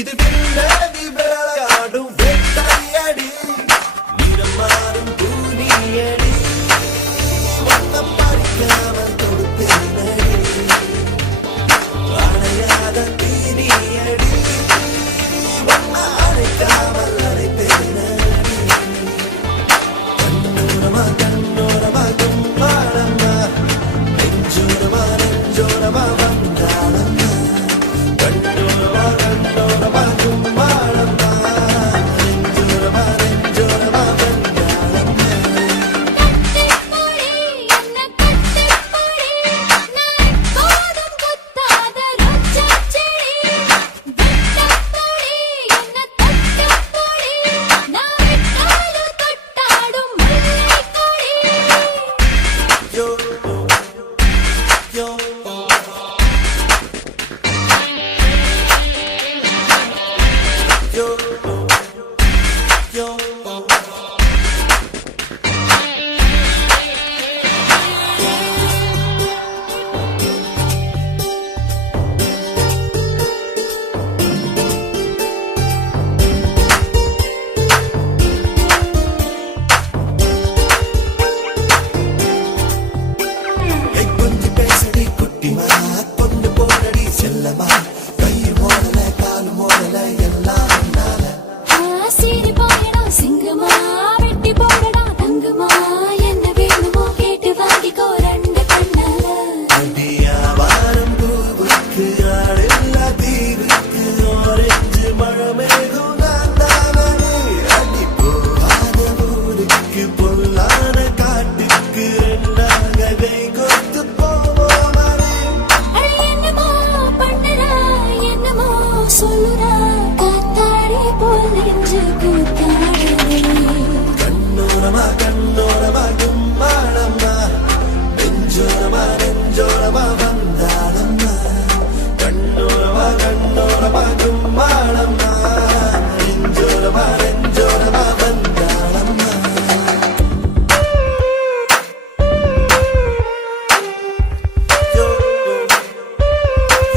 இது வில்லடி விளையாடும் வெட்டையடி நிறம் மாறும் பூனியடி வண்ண பறிக்காமல் கொடுத்தேனடி அணையாத தீனியடி வண்ண அணைக்காமல் அணைப்பேனடி கண்ணோரமா கண்ணோரமா கும்மாளம்மா நெஞ்சோரமா நெஞ்சோரமா வந்தாளம்மா கண்ணோரமா கண்ணோரமா கும்மாளம்மா நெஞ்சோரமா நெஞ்சோரமா வந்தாளம்மா yo yo yo yo கொஞ்சி பேசடி குட்டிமா கொண்டு போனடி செல்லமா கையும் மோடல காலும் மோடல எல்லாம் என்னால சீரி போயிடும் சிங்கமா வெட்டி போடடா தங்கமா என்ன வேணுமோ கேட்டு வாங்கிக்கோ ரெண்டு கண்ணால அடியாவாரம் பூவுக்கு ஆடெல்லா தீவுக்கு ஆரஞ்சு மழமேகும் நான் தானே அடி போகாத ஊருக்கு பொல்லாத காட்டுக்கு ரெண்டாக கை கொடுத்து போவோமடி என்னமோ பண்ணுற என்னமோ சொல்லுற காத்தாடி போல் நெஞ்சு கூத்தாடுதே கண்ணோரமா கண்ணோரமா கும்மாளம்மா நெஞ்சோரமா நெஞ்சோரமா வந்தாளம்மா கண்ணோரமா கண்ணோரமா கும்மாளம்மா நெஞ்சோரமா